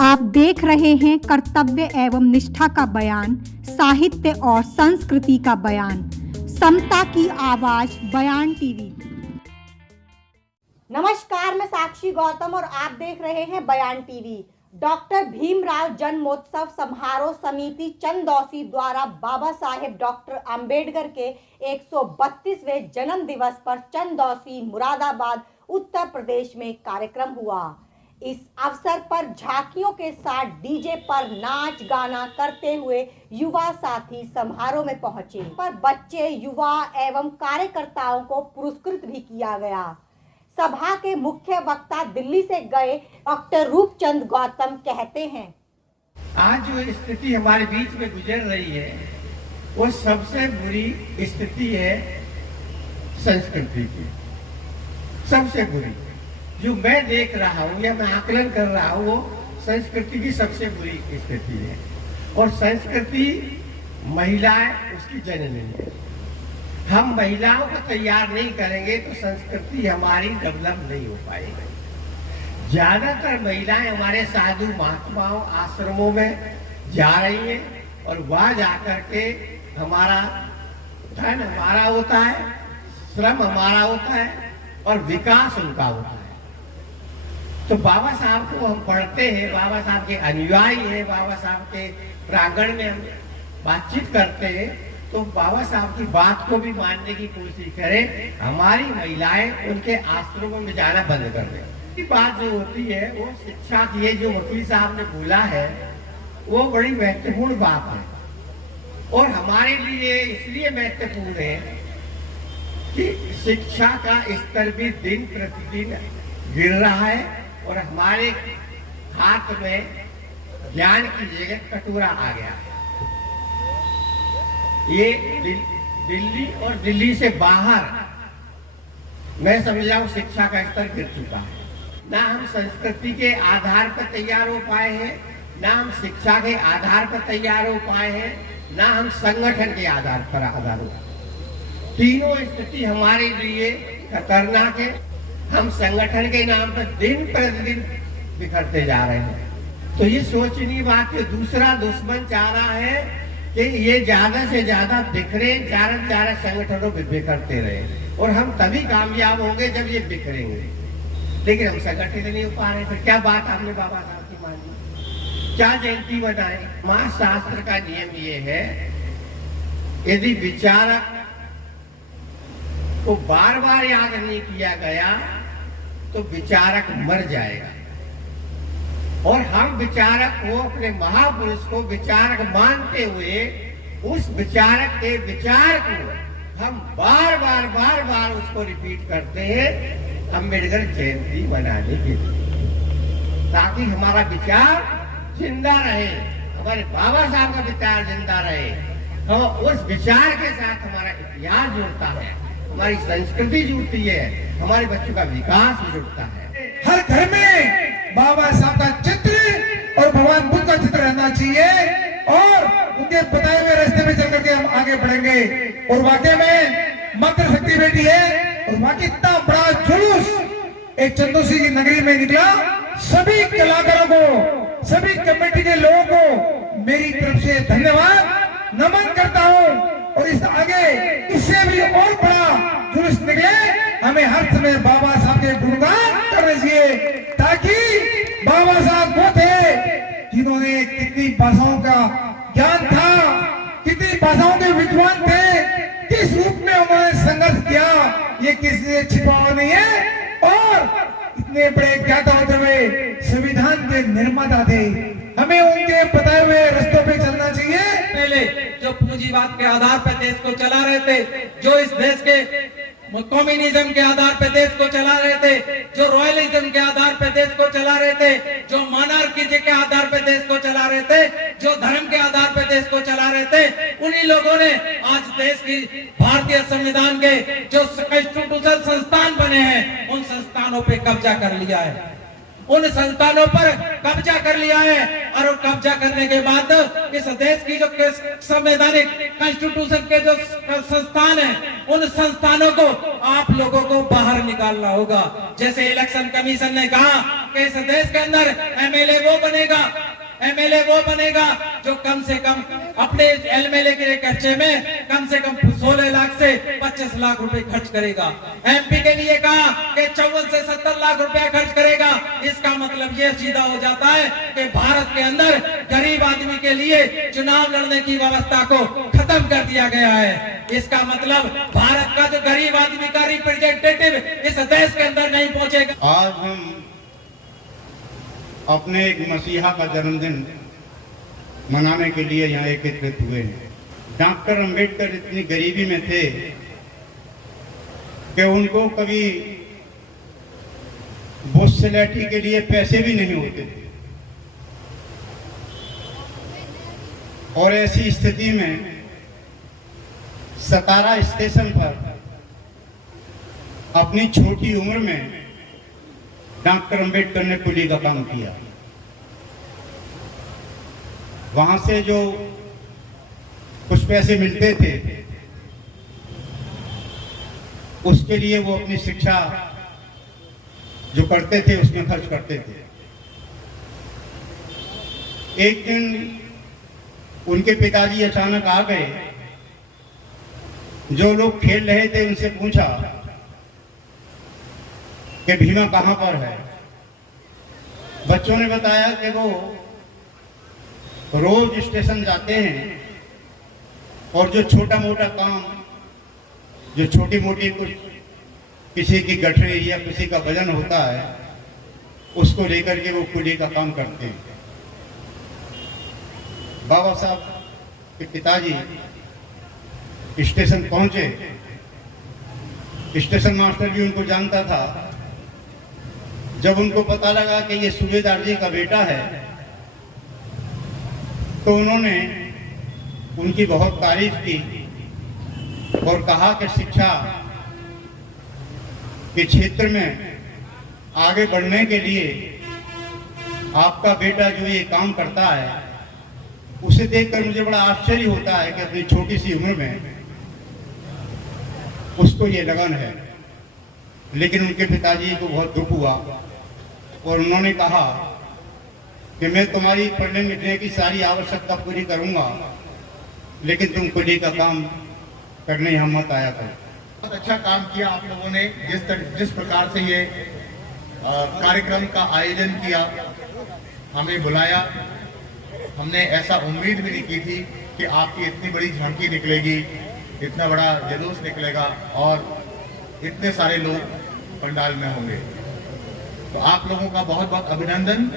आप देख रहे हैं कर्तव्य एवं निष्ठा का बयान, साहित्य और संस्कृति का बयान, समता की आवाज बयान टीवी। नमस्कार, मैं साक्षी गौतम और आप देख रहे हैं बयान टीवी। डॉक्टर भीमराव जन्मोत्सव समारोह समिति चंदौसी द्वारा बाबा साहेब डॉक्टर अंबेडकर के 132वें जन्म दिवस पर चंदौसी, मुरादाबाद, उत्तर प्रदेश में कार्यक्रम हुआ। इस अवसर पर झांकियों के साथ डीजे पर नाच गाना करते हुए युवा साथी समारोह में पहुंचे। पर बच्चे, युवा एवं कार्यकर्ताओं को पुरस्कृत भी किया गया। सभा के मुख्य वक्ता दिल्ली से गए डॉक्टर रूपचंद गौतम कहते हैं, आज जो स्थिति हमारे बीच में गुजर रही है वो सबसे बुरी स्थिति है संस्कृति की। सबसे बुरी जो मैं देख रहा हूँ या मैं आकलन कर रहा हूँ वो संस्कृति की सबसे बुरी स्थिति है। और संस्कृति महिलाएं उसकी जननी है। हम महिलाओं को तैयार नहीं करेंगे तो संस्कृति हमारी डेवलप नहीं हो पाएगी। ज्यादातर महिलाएं हमारे साधु महात्माओं आश्रमों में जा रही हैं और वहां जाकर के हमारा धन हमारा होता है, श्रम हमारा होता है और विकास उनका होता है। तो बाबा साहब को हम पढ़ते हैं, बाबा साहब के अनुयायी हैं, बाबा साहब के प्रांगण में हम बातचीत करते हैं, तो बाबा साहब की बात को भी मानने की कोशिश करें। हमारी महिलाएं उनके आश्रमों में जाना बंद कर दें। बात जो होती है वो शिक्षा की है, जो वकील साहब ने बोला है वो बड़ी महत्वपूर्ण बात है और हमारे लिए इसलिए महत्वपूर्ण है कि शिक्षा का स्तर भी दिन प्रतिदिन गिर रहा है और हमारे हाथ में ज्ञान की जगह कटोरा आ गया है। ये दिल्ली और दिल्ली से बाहर मैं समझ रहा हूँ शिक्षा का स्तर गिर चुका है। ना हम संस्कृति के आधार पर तैयार हो पाए हैं, ना हम शिक्षा के आधार पर तैयार हो पाए हैं, ना हम संगठन के आधार पर हो। तीनों स्थिति हमारे लिए खतरनाक है। हम संगठन के नाम पर दिन प्रतिदिन बिखरते जा रहे हैं। तो ये सोचनी बात है। दूसरा दुश्मन चाह रहा है कि ये ज्यादा से ज्यादा बिखरे, ज्यादा से ज्यादा संगठनों में बिखरते रहे और हम तभी कामयाब होंगे जब ये बिखरेंगे। लेकिन हम संगठित नहीं हो पा रहे। फिर क्या बात आपने बाबा साहब की मानी, क्या जयंती बनाए? समाज शास्त्र का नियम ये है, यदि विचारक को बार बार याद नहीं किया गया तो विचारक मर जाएगा। और हम विचारक को, अपने महापुरुष को विचारक मानते हुए उस विचारक के विचार को हम बार बार उसको रिपीट करते हैं अम्बेडकर जयंती मनाने के लिए, ताकि हमारा विचार जिंदा रहे, हमारे बाबा साहब का विचार जिंदा रहे। हम उस विचार के साथ हमारा इतिहास जुड़ता है, हमारी संस्कृति जुड़ती है, हमारे बच्चों का विकास जुड़ता है। हर घर में बाबा साहब का चित्र और भगवान बुद्ध का चित्र रहना चाहिए और उनके बताए हुए रास्ते में चल करके हम आगे बढ़ेंगे। और वाकई में मातृशक्ति बेटी है और वाकई इतना बड़ा जुलूस एक चंदौसी की नगरी में निकला। सभी कलाकारों को, सभी कमेटी के लोगों को मेरी तरफ से धन्यवाद नमन करता हूँ। और इस आगे इससे भी और बड़ा जुलूस निकले, हमें हर समय बाबा साहब के गुणगान करने चाहिए, ताकि बाबा साहब वो थे जिन्होंने कितनी भाषाओं का ज्ञान था, कितनी भाषाओं के विद्वान थे, किस रूप में उन्होंने संघर्ष किया ये किसी से छिपा हुआ नहीं है। और इतने बड़े ज्ञाता होते हुए संविधान के निर्माता थे, हमें उनके बताए हुए रास्तों पे चलना चाहिए। पहले जो पूंजीवाद के आधार पर देश को चला रहे थे, जो इस देश के कम्युनिज्म के आधार पर देश को चला रहे थे, जो रॉयलिज्म के आधार पर देश को चला रहे थे, जो मोनार्की के आधार पर देश को चला रहे थे, जो धर्म के आधार पर देश को चला रहे थे, उन्हीं लोगों ने आज देश की भारतीय संविधान के जो कॉन्स्टिट्यूशनल संस्थान बने हैं उन संस्थानों पे कब्जा कर लिया है। उन संस्थानों पर कब्जा कर लिया है और कब्जा करने के बाद इस देश की जो संवैधानिक कॉन्स्टिट्यूशन के जो संस्थान है, उन संस्थानों को आप लोगों को बाहर निकालना होगा। जैसे इलेक्शन कमीशन ने कहा कि इस देश के अंदर एमएलए वो बनेगा जो कम से कम अपने एमएलए के खर्चे में कम से कम 16 लाख से 25 लाख रुपए खर्च करेगा। एमपी के लिए कहा कि 54 से 70 लाख रुपया खर्च करेगा। इसका मतलब ये सीधा हो जाता है कि भारत के अंदर गरीब आदमी के लिए चुनाव लड़ने की व्यवस्था को खत्म कर दिया गया है। इसका मतलब भारत का जो गरीब आदमी का रिप्रेजेंटेटिव इस देश के अंदर नहीं पहुंचेगा। आज हम अपने एक मसीहा का जन्मदिन मनाने के लिए यहाँ एकत्रित हुए हैं। डॉक्टर अंबेडकर इतनी गरीबी में थे कि उनको कभी बुस्सलैटी के लिए पैसे भी नहीं होते थे, और ऐसी स्थिति में सतारा स्टेशन पर अपनी छोटी उम्र में डॉक्टर अंबेडकर ने कुली का काम किया। वहां से जो कुछ पैसे मिलते थे उसके लिए वो अपनी शिक्षा जो करते थे उसमें खर्च करते थे। एक दिन उनके पिताजी अचानक आ गए। जो लोग खेल रहे थे उनसे पूछा कि भीमा कहां पर है। बच्चों ने बताया कि वो रोज स्टेशन जाते हैं और जो छोटा मोटा काम, जो छोटी मोटी कुछ किसी की गठरी या किसी का वजन होता है उसको लेकर के वो कुली का काम करते हैं। बाबा साहब के पिताजी स्टेशन पहुंचे। स्टेशन मास्टर भी उनको जानता था। जब उनको पता लगा कि ये सूबेदार जी का बेटा है तो उन्होंने उनकी बहुत तारीफ की और कहा कि शिक्षा के क्षेत्र में आगे बढ़ने के लिए आपका बेटा जो ये काम करता है उसे देखकर मुझे बड़ा आश्चर्य होता है कि अपनी छोटी सी उम्र में उसको ये लगन है। लेकिन उनके पिताजी को बहुत दुख हुआ और उन्होंने कहा कि मैं तुम्हारी पढ़ने लिखने की सारी आवश्यकता पूरी करूंगा, लेकिन तुम कुली का काम करने यहाँ मत आया करो। बहुत अच्छा काम किया आप लोगों ने। जिस प्रकार से ये कार्यक्रम का आयोजन किया, हमें बुलाया, हमने ऐसा उम्मीद भी नहीं की थी कि आपकी इतनी बड़ी झांकी निकलेगी, इतना बड़ा जुलूस निकलेगा और इतने सारे लोग पंडाल में होंगे। तो आप लोगों का बहुत बहुत अभिनंदन।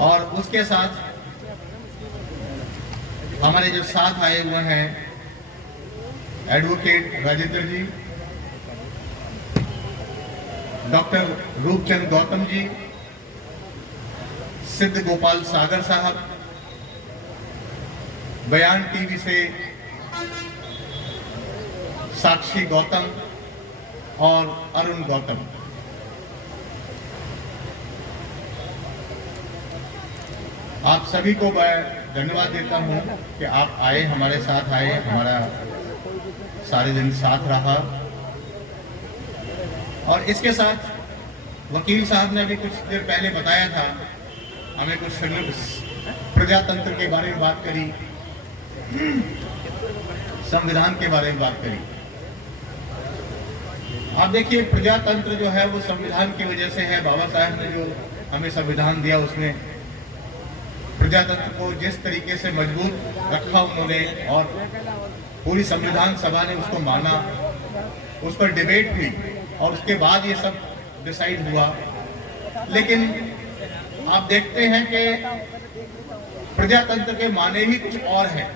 और उसके साथ हमारे जो साथ आए हुए हैं एडवोकेट राजेंद्र जी, डॉक्टर रूपचंद गौतम जी, सिद्ध गोपाल सागर साहब, बयान टीवी से साक्षी गौतम और अरुण गौतम। आप सभी को मैं धन्यवाद देता हूं कि आप आए, हमारे साथ आए, हमारा सारे दिन साथ रहा। और इसके साथ वकील साहब ने अभी कुछ देर पहले बताया था, हमें कुछ प्रजातंत्र के बारे में बात करी, संविधान के बारे में बात करी। आप देखिए, प्रजातंत्र जो है वो संविधान की वजह से है। बाबा साहब ने जो हमें संविधान दिया उसमें प्रजातंत्र को जिस तरीके से मजबूत रखा उन्होंने और पूरी संविधान सभा ने उसको माना, उस पर डिबेट हुई और उसके बाद ये सब डिसाइड हुआ। लेकिन आप देखते हैं कि प्रजातंत्र के माने ही कुछ और है।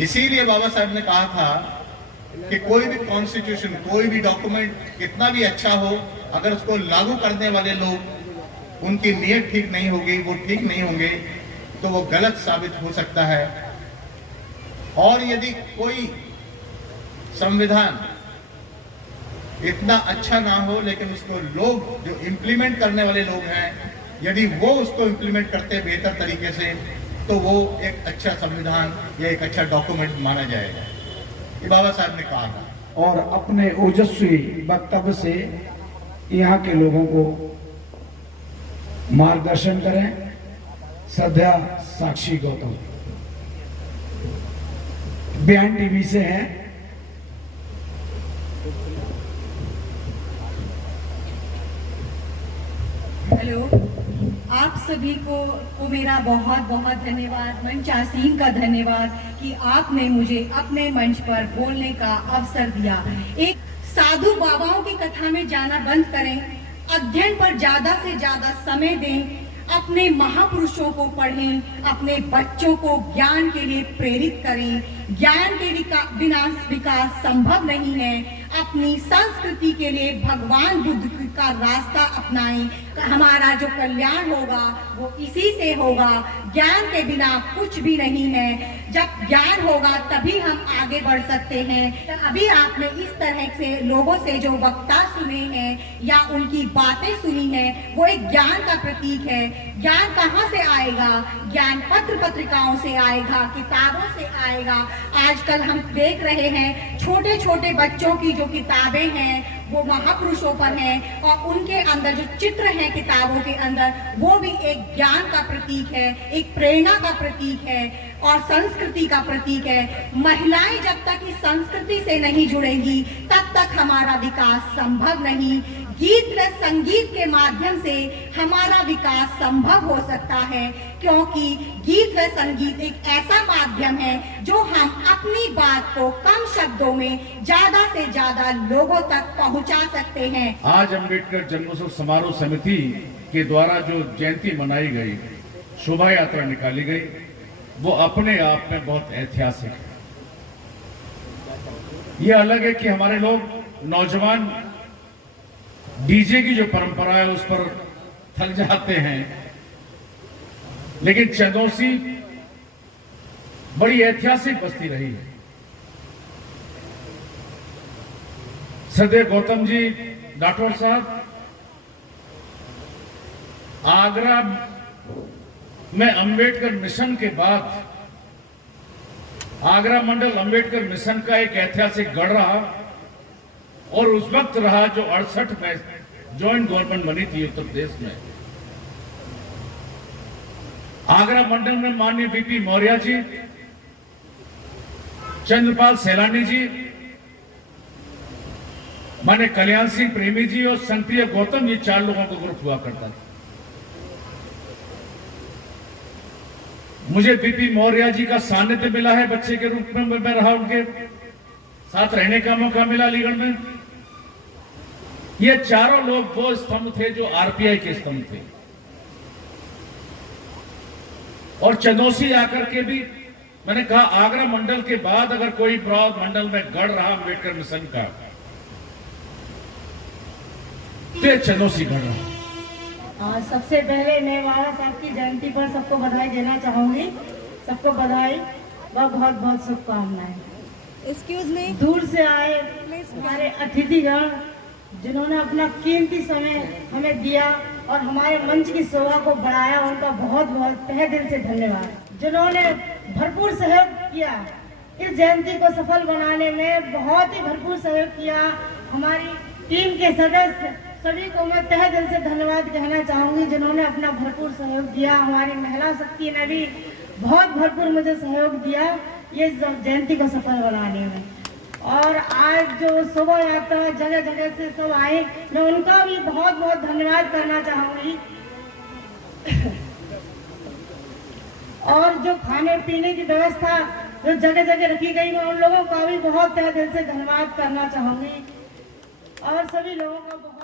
इसीलिए बाबा साहब ने कहा था कि कोई भी कॉन्स्टिट्यूशन, कोई भी डॉक्यूमेंट कितना भी अच्छा हो, अगर उसको लागू करने वाले लोग उनकी नीयत ठीक नहीं होगी, वो ठीक नहीं होंगे, तो वो गलत साबित हो सकता है। और यदि कोई संविधान इतना अच्छा ना हो, लेकिन उसको लोग जो इम्प्लीमेंट करने वाले लोग हैं, यदि वो उसको इम्प्लीमेंट करते हैं बेहतर तरीके से, तो वो एक अच्छा संविधान या एक अच्छा डॉक्यूमेंट माना जाएगा। ये बाबा साहब ने कहा था। और अपने ओजस्वी वक्तव्य से यहाँ के लोगों को मार्गदर्शन करें। श्रद्धा साक्षी गौतम बयान टीवी से है। हेलो, आप सभी को मेरा बहुत बहुत धन्यवाद, मंच आसीन का धन्यवाद कि आपने मुझे अपने मंच पर बोलने का अवसर दिया। एक साधु बाबाओं की कथा में जाना बंद करें, अध्ययन पर ज्यादा से ज्यादा समय दें, अपने महापुरुषों को पढ़ें, अपने बच्चों को ज्ञान के लिए प्रेरित करें। ज्ञान के बिना विकास संभव नहीं है। अपनी संस्कृति के लिए भगवान बुद्ध का रास्ता अपनाएं। हमारा जो कल्याण होगा वो इसी से होगा। ज्ञान के बिना कुछ भी नहीं है। जब ज्ञान होगा तभी हम आगे बढ़ सकते हैं। तो अभी आपने इस तरह से लोगों से जो वक्ता सुने हैं या उनकी बातें सुनी हैं, वो एक ज्ञान का प्रतीक है। ज्ञान कहाँ से आएगा? ज्ञान पत्र पत्रिकाओं से आएगा, किताबों से आएगा। आजकल हम देख रहे हैं छोटे छोटे बच्चों की जो किताबें हैं वो महापुरुषों पर हैं, और उनके अंदर जो चित्र हैं किताबों के अंदर, वो भी एक ज्ञान का प्रतीक है, एक प्रेरणा का प्रतीक है और संस्कृति का प्रतीक है। महिलाएं जब तक इस संस्कृति से नहीं जुड़ेंगी तब तक हमारा विकास संभव नहीं। गीत व संगीत के माध्यम से हमारा विकास संभव हो सकता है, क्योंकि गीत व संगीत एक ऐसा माध्यम है जो हम अपनी बात को कम शब्दों में ज्यादा से ज्यादा लोगों तक पहुंचा सकते हैं। आज अम्बेडकर जन्मोत्सव समारोह समिति के द्वारा जो जयंती मनाई गई, शोभा यात्रा निकाली गई, वो अपने आप में बहुत ऐतिहासिक है। ये अलग है कि हमारे लोग नौजवान डीजे की जो परंपरा है उस पर थक जाते हैं, लेकिन चंदौसी बड़ी ऐतिहासिक बस्ती रही है। सदैव गौतम जी राठौर साहब आगरा में अंबेडकर मिशन के बाद आगरा मंडल अंबेडकर मिशन का एक ऐतिहासिक गढ़ रहा, और उस वक्त रहा जो 68 में ज्वाइंट गवर्नमेंट बनी थी उत्तर प्रदेश में। आगरा मंडल में माननीय बीपी मौर्य जी, चंद्रपाल सैलानी जी, माने कल्याण सिंह प्रेमी जी और संप्रिय गौतम जी, 4 लोगों का ग्रुप हुआ करता था। मुझे बीपी मौर्य जी का सानिध्य मिला है, बच्चे के रूप में मैं रहा, उनके साथ रहने का मौका मिला अलीगढ़ में। ये चारों लोग वो स्तंभ थे जो आरपीआई के स्तंभ थे, और चंदौसी आकर के भी मैंने कहा आगरा मंडल के बाद अगर कोई ब्रॉड मंडल में गढ़ रहा अम्बेडकर मिशन का तो चंदौसी गढ़ रहा। सबसे पहले मैं बाबा साहब की जयंती पर सबको बधाई देना चाहूंगी। सबको बधाई व बहुत बहुत शुभकामनाएं। एक्सक्यूज मी, दूर से आए हमारे अतिथिगण जिन्होंने अपना कीमती समय हमें दिया और हमारे मंच की शोभा को बढ़ाया, उनका बहुत बहुत तहे दिल से धन्यवाद। जिन्होंने भरपूर सहयोग किया इस जयंती को सफल बनाने में, बहुत ही भरपूर सहयोग किया। हमारी टीम के सदस्य सभी को मैं तहे दिल से धन्यवाद कहना चाहूंगी, जिन्होंने अपना भरपूर सहयोग दिया। हमारी महिला शक्ति ने भी बहुत भरपूर मुझे सहयोग दिया ये जयंती को सफल बनाने में। और आज जो शोभा यात्रा जगह जगह से सब आए, मैं उनका भी बहुत बहुत धन्यवाद करना चाहूंगी। और जो खाने पीने की व्यवस्था जो जगह जगह रखी गई, मैं उन लोगों का भी बहुत तहे दिल से धन्यवाद करना चाहूंगी और सभी लोगों का बहुत